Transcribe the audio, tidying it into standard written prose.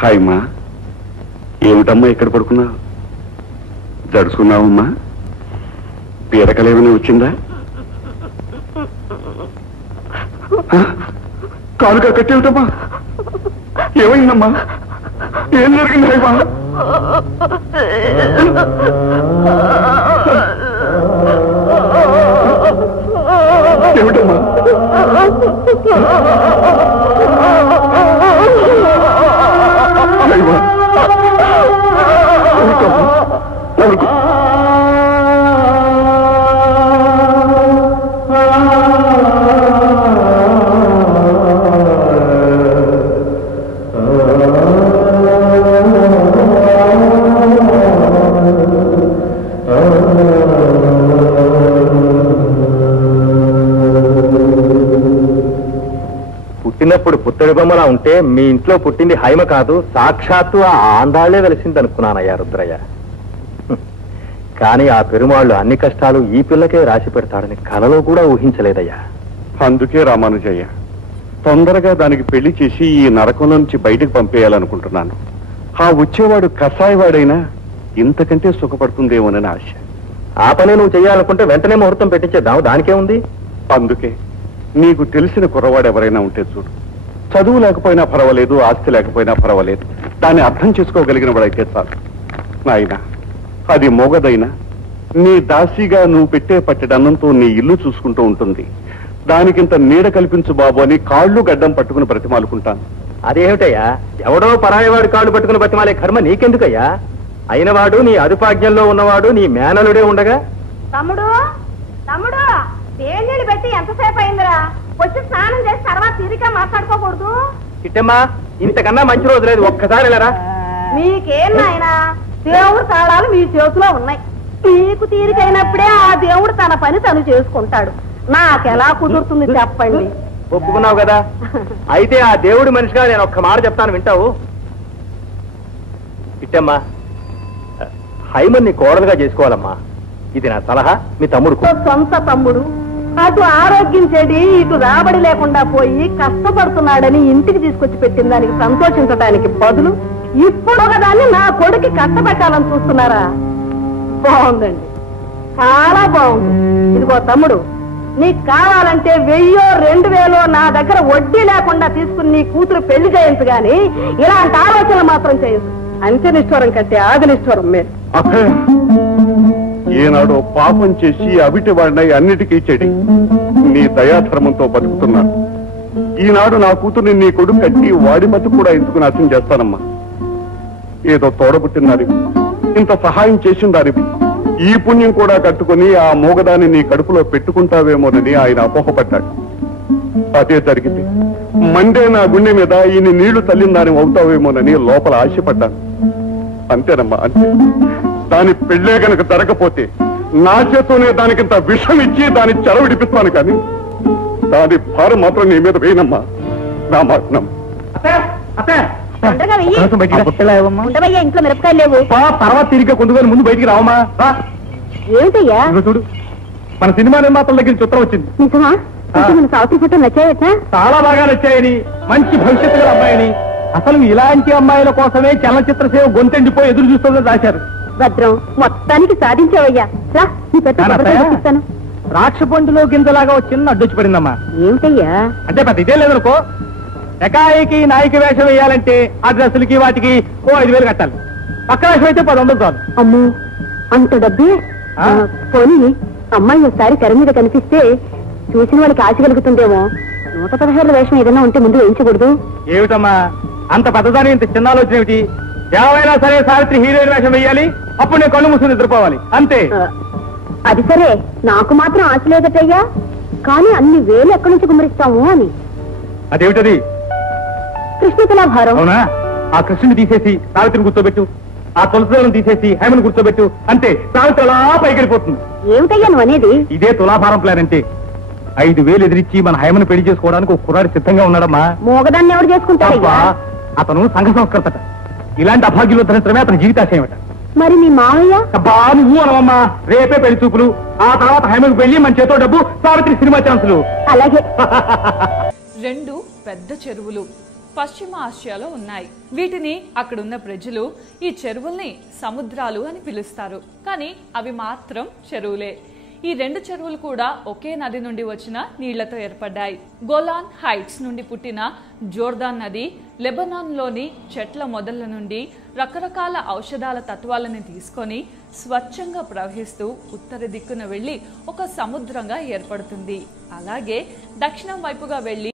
Hi మా, ఏమిటమ్మా ఇక్కడ పడుకున్నావు? జడుచుకున్నావమ్మా? పీడకలేమని వచ్చిందా? కాలుగా కట్టేమిటమ్మా? ఏమైందమ్మా? ఏం జరిగింది హాయ్ మా? ఏమిటమ్మా? పుట్టినప్పుడు పుత్తడి బొమ్మలా ఉంటే మీ ఇంట్లో పుట్టింది హైమ కాదు, సాక్షాత్తు ఆ ఆండాళ్లే వెలిసింది అనుకున్నానయ్యా రుద్రయ్య. కానీ ఆ పెరుమాళ్ళు అన్ని కష్టాలు ఈ పిల్లకే రాసి పెడతాడని కలలో కూడా ఊహించలేదయ్యా. అందుకే రామానుజయ్య తొందరగా దానికి పెళ్లి చేసి ఈ నరకంలో నుంచి బయటకు పంపేయాలనుకుంటున్నాను. ఆ వచ్చేవాడు కసాయివాడైనా ఇంతకంటే సుఖపడుతుందేమోనని ఆశ. ఆ పని నువ్వు చెయ్యాలనుకుంటే వెంటనే ముహూర్తం పెట్టించేద్దాం, దానికే ఉంది. అందుకే నీకు తెలిసిన కుర్రవాడు ఎవరైనా ఉంటే చూడు. చదువు లేకపోయినా పర్వాలేదు, ఆస్తి లేకపోయినా పర్వాలేదు, దాన్ని అర్థం చేసుకోగలిగిన వాడైతే చాలు. నాయనా, అది మొగదైనా నీ దాసిగా నువ్వు పెట్టే పట్టెడన్నంతో నీ ఇల్లు చూసుకుంటూ ఉంటుంది. దానికింత నీడ కల్పించు బాబు అని కాళ్ళు గడ్డం పట్టుకుని బ్రతిమాలుకుంటాను. అదేమిటయ్యా, ఎవడో పరాయవాడు కాళ్ళు పట్టుకుని బ్రతిమాలే కర్మ నీకెందుకయ్యా? అయినవాడు నీ అదుపాజ్ఞంలో ఉన్నవాడు నీ మేనలుడే ఉండగా. తమ్ముడు తమ్ముడు నీళ్ళు పెట్టి ఎంతసేపు అయిందిరా? వచ్చి స్నానం చేసి తర్వాత తీరిక మాట్లాడుకోకూడదు. చిట్టమ్మా, ఇంతకన్నా మంచి రోజు లేదు, ఒక్కసారి వెళ్ళరా. మీకేం నాయనా, దేవుడు తాళాలు మీ చేతిలో ఉన్నాయి. మీకు తీరికైనప్పుడే ఆ దేవుడు తన పని తను చేసుకుంటాడు. నాకెలా కుదురుతుంది చెప్పండి? ఒప్పుకున్నావు కదా, అయితే ఆ దేవుడి మనిషిగా నేను ఒక్క మాట చెప్తాను, వింటావు? చిట్టమ్మా, హైమన్ని కోడలుగా చేసుకోవాలమ్మా, ఇది నా సలహా. మీ తమ్ముడు సొంత తమ్ముడు అటు ఆరోగ్యం చెడి ఇటు రాబడి లేకుండా పోయి కష్టపడుతున్నాడని ఇంటికి తీసుకొచ్చి పెట్టిన దానికి సంతోషించడానికి బదులు ఇప్పుడు ఒకదాన్ని నా కొడుకు కష్టపెట్టాలని చూస్తున్నారా? బాగుందండి, చాలా బాగుంది. ఇదిగో తమ్ముడు, నీకు కావాలంటే 1000-2000 నా దగ్గర వడ్డీ లేకుండా తీసుకుని నీ కూతురు పెళ్లి చేయొచ్చు గాని ఇలాంటి ఆలోచనలు మాత్రం చేయొచ్చు. అంత్యనిష్ఠూరం కంటే ఆదినిష్ఠూరం మీరు. ఏనాడో పాపం చేసి అవిటి వాడినై అన్నిటికీ చెడి నీ దయాధర్మంతో బతుకుతున్నాను. ఈనాడు నా కూతుర్ని నీ కొడుకు కట్టి వాడి బతుకు కూడా ఎందుకు నాశనం చేస్తానమ్మా? ఏదో తోడబుట్టిన దానివి, ఇంత సహాయం చేసిన దానివి, ఈ పుణ్యం కూడా కట్టుకుని ఆ మోగదాన్ని నీ కడుపులో పెట్టుకుంటావేమోనని ఆయన అపోహపడ్డాడు. అదే జరిగింది. మండే నా గుండె మీద ఈయన నీళ్లు తల్లిన దాని అవుతావేమోనని లోపల ఆశపడ్డాను. అంతేనమ్మా, అంతే. దాని పెళ్లే గనక జరగపోతే నా చేతోనే దానికింత విషం ఇచ్చి దాన్ని చెరవిడిపిస్తాను, కానీ దాని భారం మాత్రం నీ మీద వేయనమ్మా. నా మాటనం. ఇంట్లో మిరపకాయలు లేవు. తర్వాత తిరిగి కొండుకొని ముందు బయటికి రావమ్మా. ఏమిటయ్యా? చూడు, మన సినిమా నిర్మాతల దగ్గర చిత్రం వచ్చింది. నిజమా? సావుతీ ఫోటో నచ్చాయట? చాలా బాగా నచ్చాయని, మంచి భవిష్యత్తు గల అమ్మాయిని, అసలు ఇలాంటి అమ్మాయిల కోసమే చలనచిత్ర సేవ గొంతెండిపోయి ఎదురు చూస్తుందని రాశారు. భద్రం, మొత్తానికి సాధించావయ్యా. ద్రాక్ష పండులో గింజలాగా వచ్చింది అడ్డొచ్చి పడిందమ్మా. ఏమిటయ్యా? అంటే పెద్ద ఇదే లేదనుకో. ఎకాయికి నాయక వేషం వేయాలంటే ఆ డ్రెస్సులకి వాటికి 5000 కట్టాలి. పక్క వేషం అయితే 1000 చాలు. అమ్మో, అంత డబ్బే? పోనీ అమ్మాయి ఒకసారి తెర మీద కనిపిస్తే చూసిన వాళ్ళకి ఆశ కలుగుతుందేమో. 116 వేషం ఏదైనా ఉంటే ముందు వేయించకూడదు? ఏమిటమ్మా అంత పెద్దదాని, ఇంత చిన్న ఆలోచన ఏమిటి? ఏమైనా సరే సావిత్రి హీరోయిన్ వేషం వేయాలి, అప్పుడు నేను కళ్ళు మూసుకుని నిద్రపోవాలి, అంతే. అది సరే, నాకు మాత్రం ఆశ లేదటయ్యా. కానీ అన్ని వేలు ఎక్కడి నుంచి గుమ్మరిస్తాము అని. అదేమిటది? కృష్ణ తులాభారం. అవునా? ఆ కృష్ణుని తీసేసి సావిత్రిని కూర్చోబెట్టు, ఆ తులసిలను తీసేసి హేమను కూర్చోబెట్టు, అంతే. సావిత్రి అలా పైకెళ్ళిపోతుంది. ఏమిటయ్యా నువ్వు అనేది? ఇదే తులాభారం ప్లాన్ అంటే. 5000 ఎదిరించి మన హేమను పెళ్లి చేసుకోవడానికి ఒక కుర్రాడు సిద్ధంగా ఉన్నాడమ్మా. మోగదాన్ని ఎవరు చేసుకుంటాడయ్యా? అతను సంఘ సంస్కృతట. ఇలాంటి అభాగ్యులు ధరించడమే అతని జీవితాశయమట. మరి మీ మావయ్య? నువ్వు అనవమ్మా, రేపే పెళ్లి చూపులు, ఆ తర్వాత హైమకు పెళ్లి, మన చేతో డబ్బు, సావిత్రి సినిమా ఛాన్సులు. అలాగే. 2 పెద్ద చెరువులు, పశ్చిమ ఆసియాలో ఉన్నాయి. వీటిని అక్కడున్న ప్రజలు ఈ చెరువుల్ని సముద్రాలు అని పిలుస్తారు. కానీ అవి మాత్రం చెరువులే. ఈ రెండు చెరువులు కూడా ఒకే నది నుండి వచ్చిన నీళ్లతో ఏర్పడ్డాయి. గోలాన్ హైట్స్ నుండి పుట్టిన జోర్దాన్ నది లెబనాన్లోని చెట్ల మొదళ్ల నుండి రకరకాల ఔషధాల తత్వాలను తీసుకొని స్వచ్ఛంగా ప్రవహిస్తూ ఉత్తర దిక్కున వెళ్లి ఒక సముద్రంగా ఏర్పడుతుంది. అలాగే దక్షిణం వైపుగా వెళ్లి